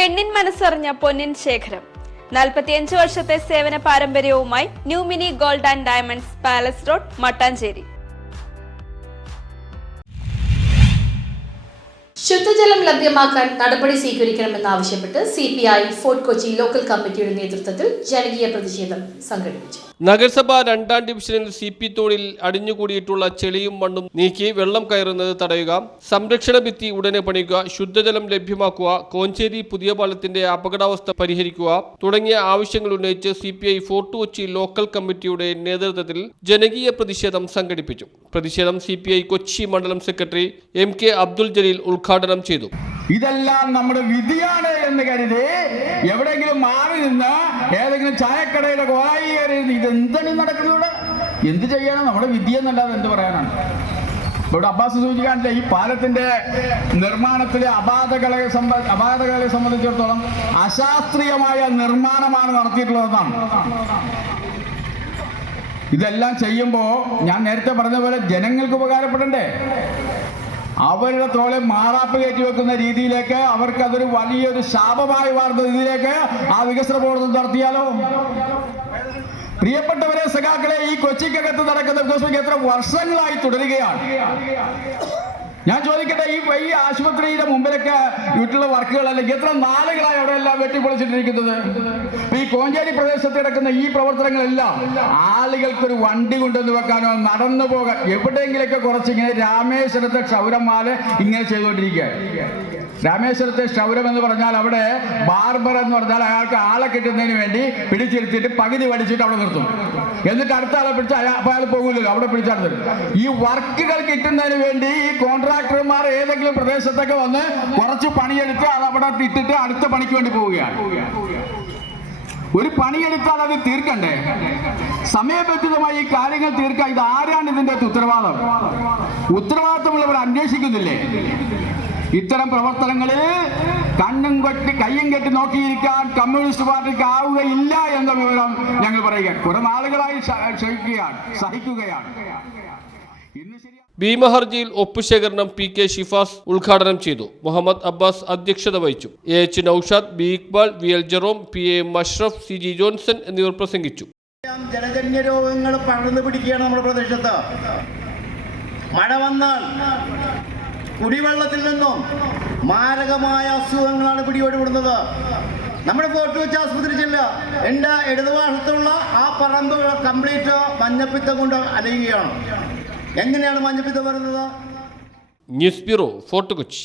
പെണ്ണിൻ മനസ്സറിഞ്ഞ പൊന്നിൻ ശേഖരം 45 വർഷത്തെ സേവന പാരമ്പര്യവുമായി new mini gold and diamonds palace road Mattancherry. ശുദ്ധജലം ലഭ്യമാക്കാൻ നടപടി സ്വീകരിക്കണമെന്നാവശ്യപ്പെട്ട് CPI ഫോർട്ട് കൊച്ചി ലോക്കൽ കമ്മിറ്റിയുടെ നേതൃത്വത്തിൽ ജനകീയ പ്രതിഷേധം സംഘടിപ്പിച്ചു. നഗരസഭ 2ാം ഡിവിഷനിൽ CP തോടിൽ അടിഞ്ഞുകൂടിയിട്ടുള്ള ചെളിയും മണ്ണും നീക്കി വെള്ളം കയറുന്നത് തടയുക, സംരക്ഷണ ഭിത്തി ഉടനെ പണിയുക, ശുദ്ധജലം ലഭ്യമാക്കുക, കോഞ്ചേരി പുതിയ പാലത്തിന്റെ അപകടാവസ്ഥ പരിഹരിക്കുക തുടങ്ങിയ ആവശ്യങ്ങൾ ഉന്നയിച്ച് CPI ഫോർട്ട് കൊച്ചി ലോക്കൽ കമ്മിറ്റിയുടെ നേതൃത്വത്തിൽ ജനകീയ പ്രതിഷേധം സംഘടിപ്പിച്ചു. പ്രതിഷേധം CPI കൊച്ചി മണ്ഡലം സെക്രട്ടറി MK അബ്ദുൽ ജലീൽ ഉദ്ഘാടനം ചെയ്തു. ഇതെല്ലാം നമ്മുടെ വിധിയാണ് എന്ന് കരുതി എവിടെയെങ്കിലും മാറി നിന്ന് ഏതെങ്കിലും ചായക്കടയുടെ കോലായി കയറി ഇതെന്താണ് നടക്കുന്നത്? എന്ത് ചെയ്യാനാണ്? നമ്മുടെ വിധി എന്നല്ലാതെ എന്ത് പറയാനാണ്? ഇവിടെ അബ്ബാസ് സൂചിക്കാനില്ല, ഈ പാലത്തിന്റെ നിർമ്മാണത്തിലെ അപാകതകളെ സംബന്ധിച്ചിടത്തോളം അശാസ്ത്രീയമായ നിർമ്മാണമാണ് നടത്തിയിട്ടുള്ളതെന്നാണ്. ഇതെല്ലാം ചെയ്യുമ്പോൾ ഞാൻ നേരത്തെ പറഞ്ഞ പോലെ ജനങ്ങൾക്ക് ഉപകാരപ്പെടണ്ടേ? അവരുടെ തോളെ മാറാപ്പ് കയറ്റി വെക്കുന്ന രീതിയിലേക്ക്, അവർക്ക് അതൊരു വലിയൊരു ശാപമായി മാറുന്ന രീതിയിലേക്ക് ആ വികസന പ്രവർത്തനം നടത്തിയാലോ? പ്രിയപ്പെട്ടവരെ, സഖാക്കളെ, ഈ കൊച്ചിക്കകത്ത് നടക്കുന്ന വികസനം എത്ര വർഷങ്ങളായി തുടരുകയാണ്. ഞാൻ ചോദിക്കട്ടെ, ഈ ആശുപത്രിയുടെ മുമ്പിലൊക്കെ വീട്ടിലുള്ള വർക്കുകൾ അല്ലെങ്കിൽ എത്ര നാളുകളായി അവിടെ എല്ലാം വെട്ടിപ്പൊളിച്ചിട്ടിരിക്കുന്നത്? ഈ കോഞ്ചേരി പ്രദേശത്ത് കിടക്കുന്ന ഈ പ്രവർത്തനങ്ങളെല്ലാം ആളുകൾക്കൊരു വണ്ടി കൊണ്ടുവന്ന് വെക്കാനോ നടന്നു പോകാൻ എവിടെയെങ്കിലൊക്കെ കുറച്ചിങ്ങനെ രാമേശ്വരത്തെ ക്ഷൗരന്മാര് ഇങ്ങനെ ചെയ്തുകൊണ്ടിരിക്കുക. രാമേശ്വരത്തെ ക്ഷൗരം എന്ന് പറഞ്ഞാൽ അവിടെ ബാർബർ എന്ന് പറഞ്ഞാൽ അയാൾക്ക് ആളെ കിട്ടുന്നതിന് വേണ്ടി പിടിച്ചിരുത്തിയിട്ട് പകുതി പഠിച്ചിട്ട് അവിടെ നിർത്തും. എന്നിട്ട് അടുത്ത ആളെ പിടിച്ച് അയാൾ പോകില്ലല്ലോ, അവിടെ പിടിച്ചാൽ ഈ വർക്കുകൾ കിട്ടുന്നതിന് വേണ്ടി ഈ കോൺട്രാക്ടർമാർ ഏതെങ്കിലും പ്രദേശത്തൊക്കെ വന്ന് കുറച്ച് പണിയെടുത്ത് അത് അവിടെ ഇട്ടിട്ട് അടുത്ത പണിക്ക് വേണ്ടി പോവുകയാണ്. ഒരു പണിയെടുത്താൽ അത് തീർക്കണ്ടേ? സമയബന്ധിതമായി ഈ കാര്യങ്ങൾ തീർക്കാൻ ഇത് ആരാണ് ഇതിന്റെ ഉത്തരവാദിത്തമുള്ളവർ അന്വേഷിക്കുന്നില്ലേ? ഇത്തരം പ്രവർത്തനങ്ങളിൽ കയ്യും കെട്ടി നോക്കിയിരിക്കാൻ കമ്മ്യൂണിസ്റ്റ് പാർട്ടിക്ക് ആവുകയില്ല എന്ന വിവരം ഞങ്ങൾ പറയുക. കുറെ നാളുകളായി സഹിക്കുകയാണ്. ഭീമഹർജിയിൽ ഒപ്പുശേഖരണം PK ഷിഫാസ് ഉദ്ഘാടനം ചെയ്തു. മുഹമ്മദ് അബ്ബാസ് അധ്യക്ഷത വഹിച്ചു. AH Naushad, B Iqbal, VL Jerome, PA Musharaf, CG Johnson എന്നിവർ പ്രസംഗിച്ചു. ജലജന്യ രോഗങ്ങൾ പടർന്നു പിടിക്കുകയാണ് നമ്മുടെ പ്രദേശത്ത്. മഴ വന്നാൽ കുടിവെള്ളത്തിൽ നിന്നും മാരകമായ അസുഖങ്ങളാണ് പിടിപെടുന്നത്. നമ്മുടെ ഫോർട്ട് കൊച്ചി ആശുപത്രി ചെല്ലുക, എൻ്റെ ഇടതുഭാഗത്തുള്ള ആ പറമ്പ് കംപ്ലീറ്റ് മഞ്ഞപ്പിത്തം കൊണ്ട് അലയുകയാണ്. എങ്ങനെയാണ് മഞ്ഞപ്പിത്തം വരുന്നത്? News bureau, fort Kochi.